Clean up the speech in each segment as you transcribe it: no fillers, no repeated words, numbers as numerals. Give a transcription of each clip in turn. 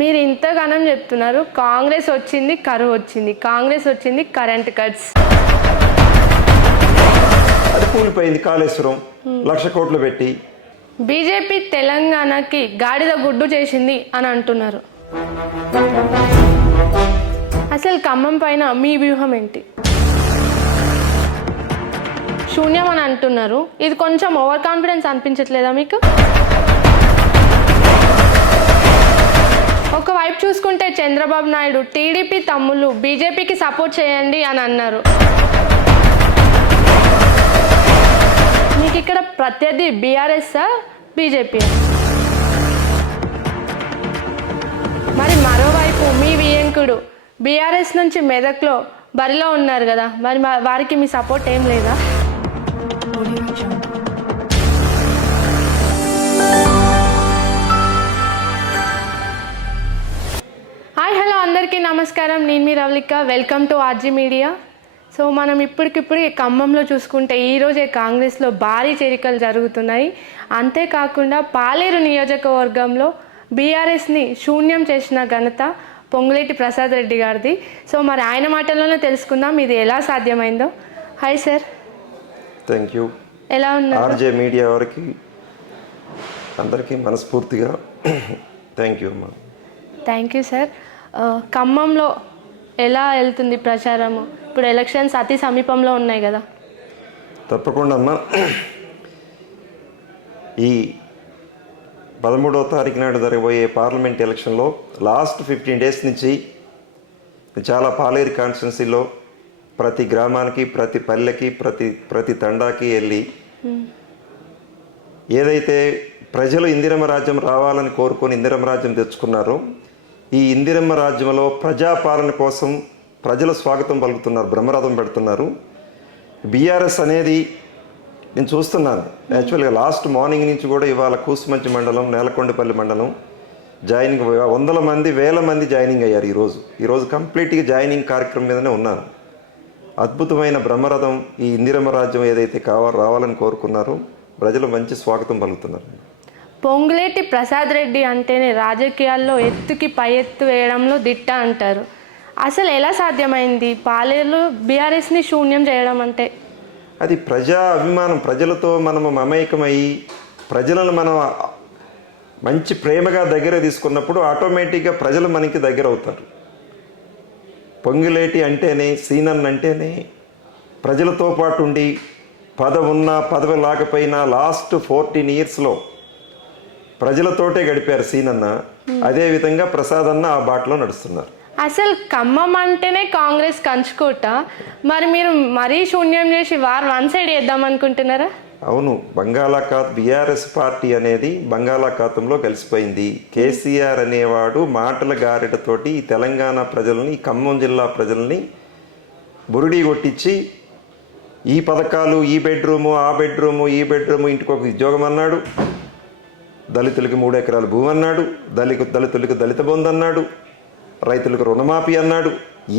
మీరు ఇంతగానం చెప్తున్నారు. కాంగ్రెస్ వచ్చింది, కరువు వచ్చింది, కాంగ్రెస్ వచ్చింది, కరెంట్ కట్స్. అది కూలిపోయింది. కాళేశ్వరం 1,00,000 కోట్లు పెట్టి బీజేపీ తెలంగాణకి గాడిద గుడ్డు చేసింది అని అంటున్నారు. అసలు ఖమ్మం పైన మీ వ్యూహం ఏంటి? శూన్యం అని అంటున్నారు. ఇది కొంచెం ఓవర్ కాన్ఫిడెన్స్ అనిపించట్లేదా మీకు? ఒకవైపు చూసుకుంటే చంద్రబాబు నాయుడు టీడీపీ తమ్ముళ్ళు బీజేపీకి సపోర్ట్ చేయండి అని అన్నారు. మీకు ఇక్కడ ప్రత్యర్థి బీఆర్ఎస్ఆ బీజేపీ? మరి మరోవైపు మీ వియంకుడు బీఆర్ఎస్ నుంచి మెదక్లో బరిలో ఉన్నారు కదా, మరి వారికి మీ సపోర్ట్ ఏం లేదా? హాయ్ హలో అందరికీ నమస్కారం. నేను మీ Ravalika. Welcome to RG media. So మనం ఇప్పటికిప్పుడు ఖమ్మంలో చూసుకుంటే ఈరోజే కాంగ్రెస్లో భారీ చేరికలు జరుగుతున్నాయి. అంతేకాకుండా పాలేరు నియోజకవర్గంలో బీఆర్ఎస్ని శూన్యం చేసిన ఘనత పొంగులేటి ప్రసాద్ రెడ్డి గారిది. సో మరి ఆయన మాటల్లోనే తెలుసుకుందాం ఇది ఎలా సాధ్యమైందో. Hi sir. Thank you. ఎలా ఉన్నారు? ఆర్జే మీడియా వారికి అందరికీ మనస్ఫూర్తిగా థ్యాంక్ యూ అమ్మా. Thank you sir. ఖమ్మంలో ఎలా వెళ్తుంది ప్రచారము? ఇప్పుడు ఎలక్షన్స్ అతి సమీపంలో ఉన్నాయి కదా. తప్పకుండా అమ్మా. ఈ 13వ తారీఖు నాడు జరగబోయే పార్లమెంట్ ఎలక్షన్లో లాస్ట్ 15 డేస్ నుంచి చాలా పాలేరు కాన్స్టిట్యున్సీలో ప్రతి గ్రామానికి, ప్రతి పల్లెకి, ప్రతి తండాకి వెళ్ళి ఏదైతే ప్రజలు ఇందిరమ్మ రాజ్యం రావాలని కోరుకొని ఇందిరమ్మ రాజ్యం తెచ్చుకున్నారో ఈ ఇందిరమ్మ రాజ్యంలో ప్రజాపాలన కోసం ప్రజల స్వాగతం పలుకుతున్నారు, బ్రహ్మరథం పెడుతున్నారు. బీఆర్ఎస్ అనేది నేను చూస్తున్నాను. యాక్చువల్గా లాస్ట్ మార్నింగ్ నుంచి కూడా ఇవాళ కూసుమంచి మండలం, నేలకొండపల్లి మండలం జాయినింగ్ 100 మంది 1000 మంది జాయినింగ్ అయ్యారు. ఈరోజు కంప్లీట్గా జాయినింగ్ కార్యక్రమం మీదనే ఉన్నాను. అద్భుతమైన బ్రహ్మరథం ఈ ఇందిరమ్మ రాజ్యం ఏదైతే రావాలని కోరుకున్నారో ప్రజలు మంచి స్వాగతం పలుకుతున్నారు. పొంగులేటి ప్రసాద్ రెడ్డి అంటేనే రాజకీయాల్లో ఎత్తుకి పై ఎత్తు వేయడంలో దిట్ట అంటారు. అసలు ఎలా సాధ్యమైంది పాలేరులో బీఆర్ఎస్ని శూన్యం చేయడం అంటే? అది ప్రజా అభిమానం. ప్రజలతో మనము మమేకమయ్యి ప్రజలను మనం మంచి ప్రేమగా దగ్గర తీసుకున్నప్పుడు ఆటోమేటిక్గా ప్రజలు మనకి దగ్గర అవుతారు. పొంగులేటి అంటేనే, సీనన్ అంటేనే ప్రజలతో పాటు ఉండి పదవి లేకపోయినా లాస్ట్ 14 ఇయర్స్లో ప్రజలతోటే గడిపారు సీనన్న. అదేవిధంగా ప్రసాద్ అన్న ఆ బాటలో నడుస్తున్నారు. అసలు ఖమ్మం అంటేనే కాంగ్రెస్ కంచుకోట, మరి మీరు మరీ శూన్యం చేసి వన్ సైడ్ వేద్దాం అనుకుంటున్నారా? అవును. బీఆర్ఎస్ పార్టీ అనేది బంగాళాఖాతంలో కలిసిపోయింది. కేసీఆర్ అనేవాడు మాటల గారెటతోటి ఈ తెలంగాణ ప్రజల్ని, ఖమ్మం జిల్లా ప్రజల్ని బురిడి కొట్టించి ఈ పథకాలు, ఈ బెడ్రూము, ఆ బెడ్రూము, ఈ బెడ్రూము, ఇంటికి ఒక ఉద్యోగం అన్నాడు, దళితులకి 3 ఎకరాల భూమి అన్నాడు, దళితులకు దళిత బంధు అన్నాడు, రైతులకు రుణమాఫీ అన్నాడు.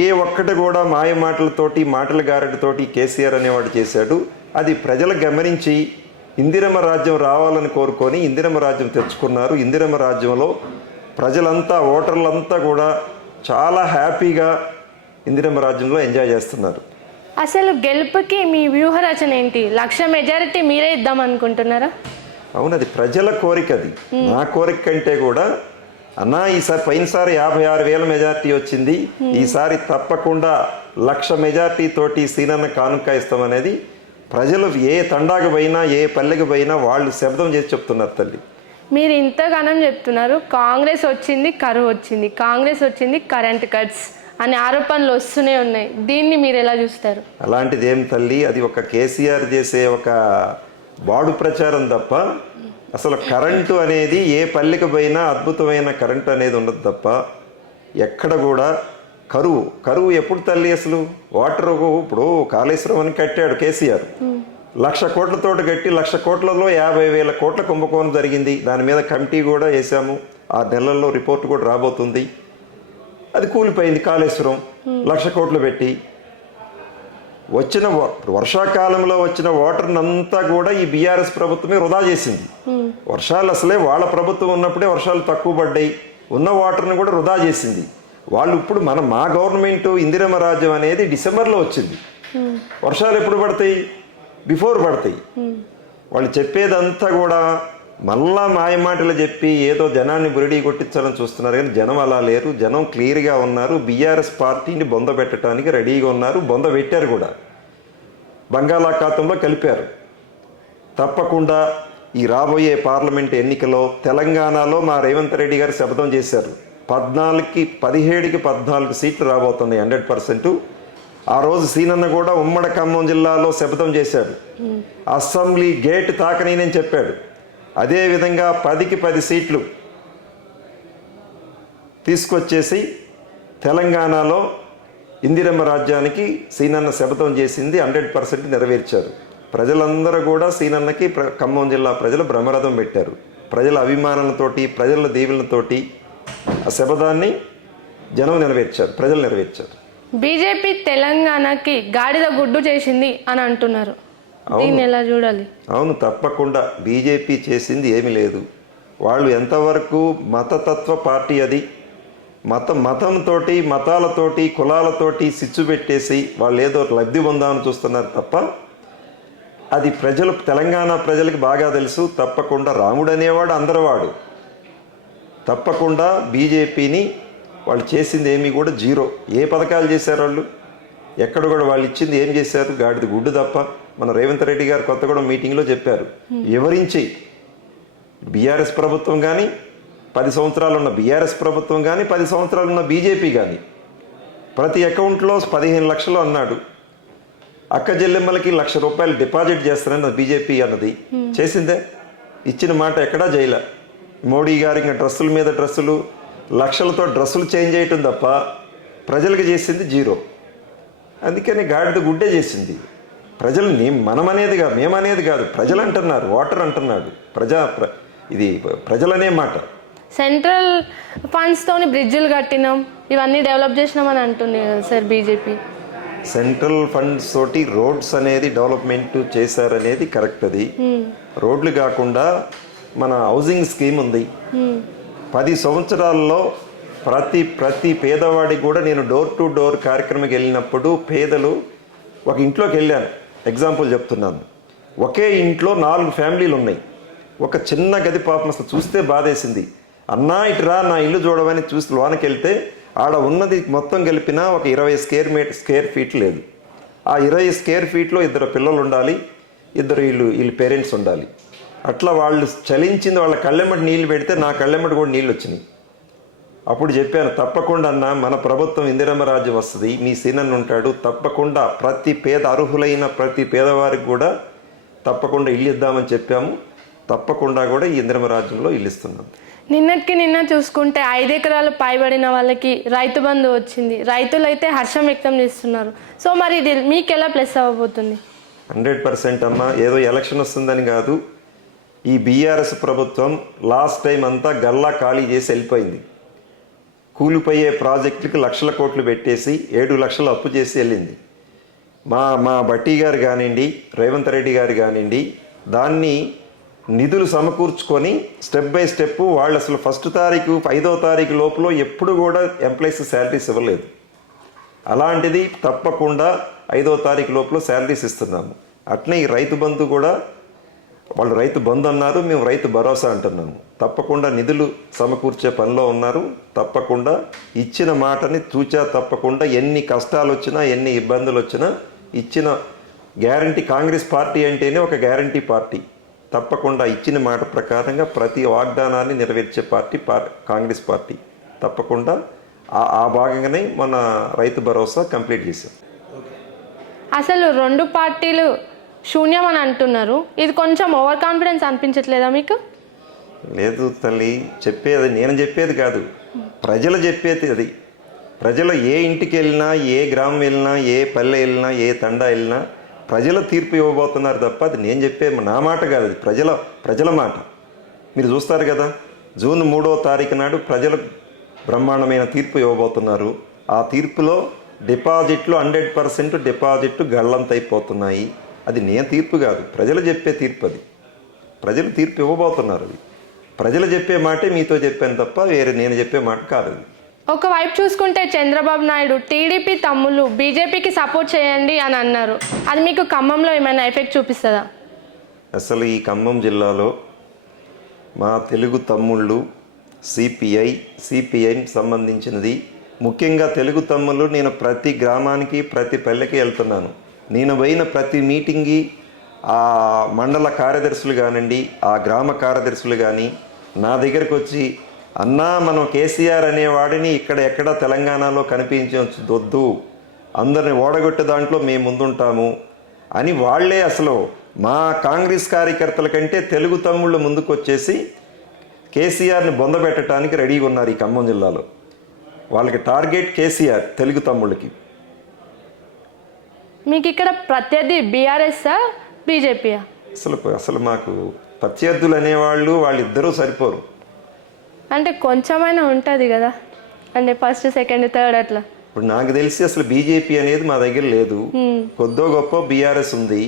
ఏ ఒక్కటి కూడా మాయ మాటలతోటి, మాటల గారెటతోటి కేసీఆర్ అనేవాడు చేశాడు. అది ప్రజలు గమనించి ఇందిరమ్మ రాజ్యం రావాలని కోరుకొని ఇందిరమ్మ రాజ్యం తెచ్చుకున్నారు. ఇందిరమ్మ రాజ్యంలో ప్రజలంతా, ఓటర్లంతా కూడా చాలా హ్యాపీగా ఇందిరమ్మ రాజ్యంలో ఎంజాయ్ చేస్తున్నారు. అసలు గెలుపుకి మీ వ్యూహ రచన ఏంటి? 1,00,000 మెజారిటీ మీరే ఇద్దాం అనుకుంటున్నారా? అవును, అది ప్రజల కోరిక. అది నా కోరిక కంటే కూడా అన్నా ఈసారి పోయినసారి 56,000 మెజార్టీ వచ్చింది, ఈసారి తప్పకుండా 1,00,000 మెజార్టీ తోటి సీనన్న కానుక ఇస్తామనేది ప్రజలు ఏ తండాకు పోయినా, ఏ పల్లెకి పోయినా వాళ్ళు శబ్దం చేసి చెప్తున్నారు. తల్లి, మీరు ఇంతగానం చెప్తున్నారు. కాంగ్రెస్ వచ్చింది, కరువు వచ్చింది, కాంగ్రెస్ వచ్చింది, కరెంట్ కట్స్ అనే ఆరోపణలు వస్తూనే ఉన్నాయి. దీన్ని మీరు ఎలా చూస్తారు? అలాంటిది ఏం తల్లి, అది ఒక కేసీఆర్ చేసే ఒక బాడు ప్రచారం తప్ప అసలు కరెంటు అనేది ఏ పల్లెకి పోయినా అద్భుతమైన కరెంటు అనేది ఉండదు తప్ప ఎక్కడ కూడా కరువు ఎప్పుడు తల్లి? అసలు వాటర్ ఇప్పుడు కాళేశ్వరం అని కట్టాడు కేసీఆర్, 1,00,000 కోట్లతో కట్టి 1,00,000 కోట్లలో 50,000 కోట్ల కుంభకోణం జరిగింది. దాని మీద కమిటీ కూడా వేసాము. 6 నెలల్లో రిపోర్ట్ కూడా రాబోతుంది. అది కూలిపోయింది. కాళేశ్వరం 1,00,000 కోట్లు పెట్టి వచ్చిన వర్షాకాలంలో వచ్చిన వాటర్ని అంతా కూడా ఈ బీఆర్ఎస్ ప్రభుత్వమే వృధా చేసింది. వర్షాలు అసలే వాళ్ళ ప్రభుత్వం ఉన్నప్పుడే వర్షాలు తక్కువ పడ్డాయి. ఉన్న వాటర్ని కూడా వృధా చేసింది. వాళ్ళు ఇప్పుడు మా గవర్నమెంట్ ఇందిరమ్మ రాజ్యం అనేది డిసెంబర్లో వచ్చింది. వర్షాలు ఎప్పుడు పడతాయి? బిఫోర్ పడతాయి. వాళ్ళు చెప్పేదంతా కూడా మళ్ళా మాయమాటలు చెప్పి ఏదో జనాన్ని బురిడి కొట్టించాలని చూస్తున్నారు. కానీ జనం అలా లేరు. జనం క్లియర్గా ఉన్నారు. బీఆర్ఎస్ పార్టీని బొంద పెట్టడానికి రెడీగా ఉన్నారు. బొంద పెట్టారు కూడా, బంగాళాఖాతంలో కలిపారు. తప్పకుండా ఈ రాబోయే పార్లమెంట్ ఎన్నికలో తెలంగాణలో మా రేవంత్ రెడ్డి గారు శపథం చేశారు. 17కి 14 సీట్లు రాబోతున్నాయి 100%. ఆ రోజు సీనన్న కూడా ఉమ్మడి ఖమ్మం జిల్లాలో శపథం చేశాడు. అసెంబ్లీ గేట్ తాకనని చెప్పాడు. అదేవిధంగా 10కి 10 సీట్లు తీసుకొచ్చేసి తెలంగాణలో ఇందిరమ్మ రాజ్యానికి సీనన్న శపథం చేసింది 100% నెరవేర్చారు. ప్రజలందరూ కూడా సీనన్నకి ఖమ్మం జిల్లా ప్రజలు బ్రహ్మరథం పెట్టారు. ప్రజల అభిమానంతోటి, ప్రజల దీవులతోటి ఆ శపథాన్ని జనం నెరవేర్చారు, ప్రజలు నెరవేర్చారు. బీజేపీ తెలంగాణకి గాడిద గుడ్డు చేసింది అని అంటున్నారు. దీన్ని ఎలా చూడాలి? అవును, తప్పకుండా బీజేపీ చేసింది ఏమీ లేదు. వాళ్ళు ఎంతవరకు మతతత్వ పార్టీ అది. మతంతో, మతాలతోటి, కులాలతోటి సిచ్చు పెట్టేసి వాళ్ళు ఏదో లబ్ధి పొందామని చూస్తున్నారు తప్ప అది తెలంగాణ ప్రజలకు బాగా తెలుసు. తప్పకుండా రాముడు అనేవాడు అందరివాడు. తప్పకుండా బీజేపీని వాళ్ళు చేసింది ఏమీ కూడా జీరో. ఏ పథకాలు చేశారు వాళ్ళు? ఎక్కడ కూడా వాళ్ళు ఇచ్చింది ఏం చేశారు? గాడిద గుడ్డు తప్ప. మన రేవంత్ రెడ్డి గారు కొత్తగూడెం మీటింగ్లో చెప్పారు, వివరించి బీఆర్ఎస్ ప్రభుత్వం కానీ 10 సంవత్సరాలు ఉన్న బీఆర్ఎస్ ప్రభుత్వం కానీ 10 సంవత్సరాలు ఉన్న బీజేపీ కానీ ప్రతి అకౌంట్లో 15 లక్షలు అన్నాడు. అక్క చెల్లెమ్మలకి ₹1,00,000 డిపాజిట్ చేస్తానని బీజేపీ అన్నది చేసిందే. ఇచ్చిన మాట ఎక్కడా చేయలే. మోడీ గారు ఇంకా డ్రెస్సుల మీద డ్రెస్సులు, లక్షలతో డ్రెస్సులు చేంజ్ చేయటం తప్ప ప్రజలకు చేసింది జీరో. అందుకని గాడిద గుడ్డే చేసింది. ప్రజల్ని మనమనేది కాదు, మేమనేది కాదు, ప్రజలు అంటున్నారు. ఓటర్ అంటున్నాడు. ఇది ప్రజలనే మాట. సెంట్రల్ ఫండ్స్ తోని బ్రిడ్జిలు కట్టినాం, ఇవన్నీ డెవలప్ చేసినామని అంటుంది కదా సార్ బీజేపీ. సెంట్రల్ ఫండ్స్ తోటి రోడ్స్ అనేది డెవలప్మెంట్ చేశారనేది కరెక్ట్. అది రోడ్లు కాకుండా మన హౌసింగ్ స్కీమ్ ఉంది. 10 సంవత్సరాల్లో ప్రతి పేదవాడికి కూడా నేను డోర్ టు డోర్ కార్యక్రమంకి వెళ్ళినప్పుడు పేదలు ఒక ఇంట్లోకి వెళ్ళాను, ఎగ్జాంపుల్ చెప్తున్నాను. ఒకే ఇంట్లో 4 ఫ్యామిలీలు ఉన్నాయి. ఒక చిన్న గది పాపం అసలు చూస్తే బాధేసింది. అన్నా ఇటురా నా ఇల్లు చూడమని చూసి లోనకి వెళ్తే ఆడ ఉన్నది మొత్తం కలిపినా ఒక 20 స్క్వేర్ ఫీట్ లేదు. ఆ 20 స్క్వేర్ ఫీట్లో 2 పిల్లలు ఉండాలి, 2 వీళ్ళు పేరెంట్స్ ఉండాలి. అట్లా వాళ్ళు చలించింది. వాళ్ళ కళ్ళెమ్మటి నీళ్ళు పెడితే నా కళ్ళెమ్మటి కూడా నీళ్ళు వచ్చినాయి. అప్పుడు చెప్పాను, తప్పకుండా అన్న మన ప్రభుత్వం ఇందిరమ్మ రాజ్యం వస్తుంది, మీ సీనన్న ఉంటాడు, తప్పకుండా ప్రతి అర్హులైన ప్రతి పేదవారికి కూడా తప్పకుండా ఇల్లు ఇద్దామని చెప్పాము. తప్పకుండా కూడా ఈ ఇందిరమ్మ రాజ్యంలో ఇల్లు ఇస్తున్నాం. నిన్నటికి నిన్న చూసుకుంటే 5 ఎకరాలు పైబడిన వాళ్ళకి రైతు బంధు వచ్చింది. రైతులు అయితే హర్షం వ్యక్తం చేస్తున్నారు. సో మరి ఇది మీకు ఎలా ప్లస్ అవ్వబోతుంది? 100% అమ్మ. ఏదో ఎలక్షన్ వస్తుందని కాదు. ఈ బీఆర్ఎస్ ప్రభుత్వం లాస్ట్ టైం అంతా గల్లా ఖాళీ చేసి వెళ్ళిపోయింది. కూలిపోయే ప్రాజెక్టులకు లక్షల కోట్లు పెట్టేసి 7 లక్షలు అప్పు చేసి వెళ్ళింది. మా బట్టి గారు కానివ్వండి, రేవంత్ రెడ్డి గారు కానివ్వండి, దాన్ని నిధులు సమకూర్చుకొని స్టెప్ బై స్టెప్ వాళ్ళు అసలు 1వ తారీఖు 5వ తారీఖు లోపల ఎప్పుడు కూడా ఎంప్లాయీస్ శాలరీస్ ఇవ్వలేదు. అలాంటిది తప్పకుండా 5వ తారీఖు లోపల శాలరీస్ ఇస్తున్నాము. అట్నే ఈ రైతు బంధు కూడా వాళ్ళు రైతు బంధు అన్నారు, మేము రైతు భరోసా అంటున్నాము. తప్పకుండా నిధులు సమకూర్చే పనిలో ఉన్నారు. తప్పకుండా ఇచ్చిన మాటని తూచా తప్పకుండా ఎన్ని కష్టాలు వచ్చినా ఎన్ని ఇబ్బందులు వచ్చినా ఇచ్చిన గ్యారంటీ. కాంగ్రెస్ పార్టీ అంటేనే ఒక గ్యారంటీ పార్టీ. తప్పకుండా ఇచ్చిన మాట ప్రకారంగా ప్రతి వాగ్దానాన్ని నెరవేర్చే పార్టీ కాంగ్రెస్ పార్టీ. తప్పకుండా ఆ భాగంగానే మన రైతు భరోసా కంప్లీట్ చేశాం. అసలు 2 పార్టీలు శూన్యం అని అంటున్నారు. ఇది కొంచెం ఓవర్ కాన్ఫిడెన్స్ అనిపించట్లేదా మీకు? లేదు తల్లి, చెప్పేది నేను చెప్పేది కాదు, ప్రజలు చెప్పేది అది. ప్రజలు ఏ ఇంటికి వెళ్ళినా, ఏ గ్రామం వెళ్ళినా, ఏ పల్లె వెళ్ళినా, ఏ తండా వెళ్ళినా ప్రజల తీర్పు ఇవ్వబోతున్నారు తప్ప అది నేను చెప్పే నా మాట కాదు. అది ప్రజల మాట. మీరు చూస్తారు కదా, జూన్ 3వ తారీఖు నాడు ప్రజలు బ్రహ్మాండమైన తీర్పు ఇవ్వబోతున్నారు. ఆ తీర్పులో డిపాజిట్లు 100% డిపాజిట్లు గల్లంతైపోతున్నాయి. అది నేను తీర్పు కాదు, ప్రజలు చెప్పే తీర్పు. అది ప్రజలు తీర్పు ఇవ్వబోతున్నారు. అది ప్రజలు చెప్పే మాటే మీతో చెప్పాను తప్ప వేరే నేను చెప్పే మాట కాదు. ఒకవైపు చూసుకుంటే చంద్రబాబు నాయుడు టీడీపీ తమ్ముళ్ళు బీజేపీకి సపోర్ట్ చేయండి అని అన్నారు. అది మీకు ఖమ్మంలో ఏమైనా ఎఫెక్ట్ చూపిస్తుందా? అసలు ఈ ఖమ్మం జిల్లాలో మా తెలుగు తమ్ముళ్ళు సిపిఐ సంబంధించినది, ముఖ్యంగా తెలుగు తమ్ముళ్ళు, నేను ప్రతి గ్రామానికి ప్రతి పల్లెకి వెళ్తున్నాను. నేను పోయిన ప్రతి మీటింగ్కి ఆ మండల కార్యదర్శులు కానివ్వండి, ఆ గ్రామ కార్యదర్శులు కానీ నా దగ్గరకు వచ్చి, అన్నా మనం కేసీఆర్ అనేవాడిని ఎక్కడ తెలంగాణలో కనిపించవద్దు, అందరిని ఓడగొట్టే దాంట్లో మేము ముందుంటాము అని వాళ్ళే అసలు మా కాంగ్రెస్ కార్యకర్తల కంటే తెలుగు తమ్ముళ్ళు ముందుకు వచ్చేసి కేసీఆర్ని బొందబెట్టడానికి రెడీగా ఉన్నారు ఈ ఖమ్మం జిల్లాలో. వాళ్ళకి టార్గెట్ కేసీఆర్, తెలుగు తమ్ముళ్ళకి. మీకు ఇక్కడ ప్రత్యర్థి బీఆర్ఎస్ఆ బీజేపీయా? అసలు మాకు ప్రత్యర్థులు అనేవాళ్ళు వాళ్ళిద్దరూ సరిపోరు. అంటే కొంచెమైనా ఉంటుంది కదా, అంటే ఫస్ట్ సెకండ్ థర్డ్ అట్లా. ఇప్పుడు నాకు తెలిసి అసలు బీజేపీ అనేది మా దగ్గర లేదు. కొద్దో గొప్ప బీఆర్ఎస్ ఉంది.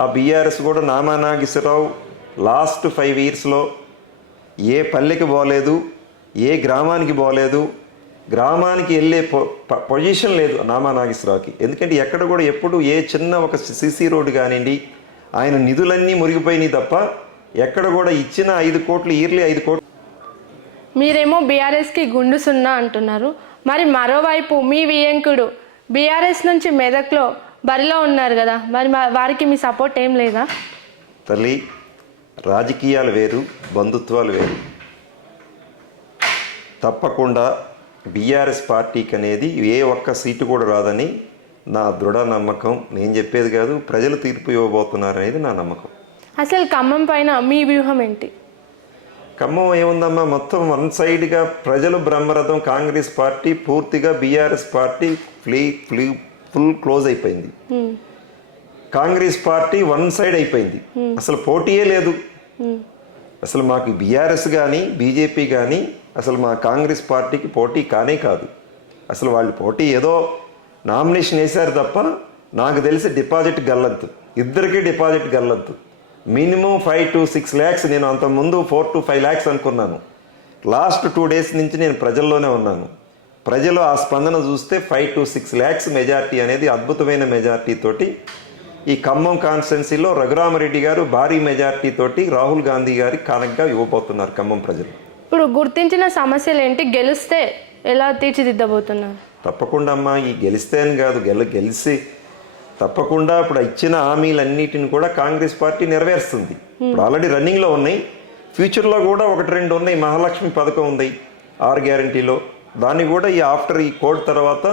ఆ బీఆర్ఎస్ కూడా నామా నాగేశ్వరరావు లాస్ట్ 5 yearsలో ఏ పల్లెకి పోలేదు, ఏ గ్రామానికి పోలేదు, గ్రామానికి వెళ్ళే పొజిషన్ లేదు నామా నాగేశ్వరరావుకి. ఎందుకంటే ఎక్కడ కూడా ఎప్పుడు ఏ చిన్న ఒక సిసి రోడ్డు కానివ్వండి, ఆయన నిధులన్నీ మురిగిపోయినాయి తప్ప ఎక్కడ కూడా ఇచ్చిన 5 కోట్లు ఇయర్లీ 5 కోట్లు. మీరేమో బీఆర్ఎస్కి గుండు సున్నా అంటున్నారు, మరి మరోవైపు మీ వియంకుడు బీఆర్ఎస్ నుంచి మెదక్లో బరిలో ఉన్నారు కదా, మరి వారికి మీ సపోర్ట్ ఏం లేదా? తల్లి, రాజకీయాలు వేరు, బంధుత్వాలు వేరు. తప్పకుండా బీఆర్ఎస్ పార్టీకి అనేది ఏ ఒక్క సీటు కూడా రాదని నా దృఢ నమ్మకం. నేను చెప్పేది కాదు, ప్రజలు తీర్పు ఇవ్వబోతున్నారు అనేది నా నమ్మకం. అసలు ఖమ్మం పైన మీ వ్యూహం ఏంటి? ఖమ్మం ఏముందమ్మా, మొత్తం వన్ సైడ్గా ప్రజలు బ్రహ్మరథం, కాంగ్రెస్ పార్టీ పూర్తిగా బీఆర్ఎస్ పార్టీ ఫుల్ క్లోజ్ అయిపోయింది. కాంగ్రెస్ పార్టీ వన్ సైడ్ అయిపోయింది, అసలు పోటీయే లేదు. అసలు మాకు బీఆర్ఎస్ కానీ బీజేపీ కానీ అసలు మా కాంగ్రెస్ పార్టీకి పోటీ కానే కాదు. అసలు వాళ్ళు పోటీ ఏదో నామినేషన్ వేశారు తప్ప నాకు తెలిసి డిపాజిట్ గల్లంతు, ఇద్దరికీ డిపాజిట్ గల్లంతు. Minimum 5 to 6 lakhs. నేను అంతకుముందు 4 to 5 lakhs అనుకున్నాను. లాస్ట్ 2 days నుంచి నేను ప్రజల్లోనే ఉన్నాను. ప్రజలు ఆ స్పందన చూస్తే 5 to 6 lakhs మెజార్టీ అనేది అద్భుతమైన మెజార్టీ తోటి ఈ ఖమ్మం కాన్స్టిట్యున్సీలో రఘురామరెడ్డి గారు భారీ మెజార్టీ తోటి రాహుల్ గాంధీ గారి కానుకగా ఇవ్వబోతున్నారు ఖమ్మం ప్రజలు. ఇప్పుడు గుర్తించిన సమస్యలు ఏంటి, గెలిస్తే ఎలా తీర్చిదిద్దబోతున్నారు? తప్పకుండా అమ్మా, ఈ గెలిస్తే అని కాదు, గెలిచి తప్పకుండా ఇప్పుడు ఇచ్చిన హామీలన్నిటిని కూడా కాంగ్రెస్ పార్టీ నెరవేరుస్తుంది. ఇప్పుడు ఆల్రెడీ రన్నింగ్లో ఉన్నాయి, ఫ్యూచర్లో కూడా 1-2 ఉన్నాయి. మహాలక్ష్మి పథకం ఉంది 6 గ్యారంటీలో, దాన్ని కూడా ఈ ఆఫ్టర్ ఈ కోడ్ తర్వాత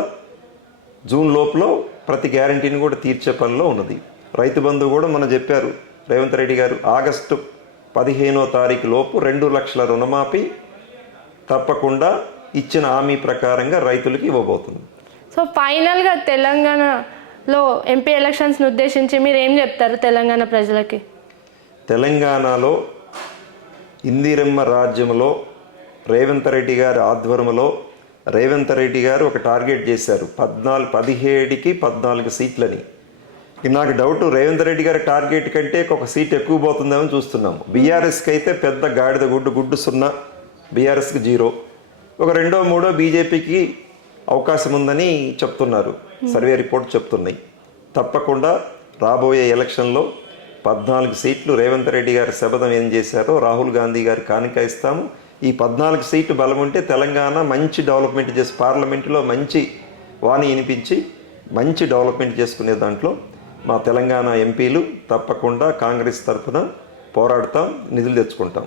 జూన్ లోపల ప్రతి గ్యారంటీని కూడా తీర్చే పనిలో ఉన్నది. రైతు బంధు కూడా మనం చెప్పారు రేవంత్ రెడ్డి గారు, ఆగస్టు 15వ తారీఖు లోపు 2 లక్షల రుణమాఫీ తప్పకుండా ఇచ్చిన హామీ ప్రకారంగా రైతులకి ఇవ్వబోతుంది. సో ఫైనల్గా తెలంగాణలో ఎంపీ ఎలక్షన్స్ని ఉద్దేశించి మీరు ఏం చెప్తారు తెలంగాణ ప్రజలకి? తెలంగాణలో ఇందిరమ్మ రాజ్యంలో రేవంత్ రెడ్డి గారి ఆధ్వర్యంలో రేవంత్ రెడ్డి గారు ఒక టార్గెట్ చేశారు 17కి 14 సీట్లని. నాకు డౌట్, రేవంత్ రెడ్డి గారి టార్గెట్ కంటే ఒక సీట్ ఎక్కువ పోతుందేమని చూస్తున్నాము. బీఆర్ఎస్కి అయితే పెద్ద గాడిద గుడ్డు 0, బీఆర్ఎస్కి 0, ఒక 2, 3 బీజేపీకి అవకాశం ఉందని చెప్తున్నారు, సర్వే రిపోర్ట్ చెప్తున్నాయి. తప్పకుండా రాబోయే ఎలక్షన్లో 14 సీట్లు రేవంత్ రెడ్డి గారి శపథం ఏం చేశారో రాహుల్ గాంధీ గారి కానుక ఇస్తాము. ఈ 14 సీట్లు బలం ఉంటే తెలంగాణ మంచి డెవలప్మెంట్ చేసి పార్లమెంటులో మంచి వాణి వినిపించి మంచి డెవలప్మెంట్ చేసుకునే దాంట్లో మా తెలంగాణ ఎంపీలు తప్పకుండా కాంగ్రెస్ తరఫున పోరాడతాం, నిధులు తెచ్చుకుంటాం.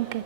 ఓకే.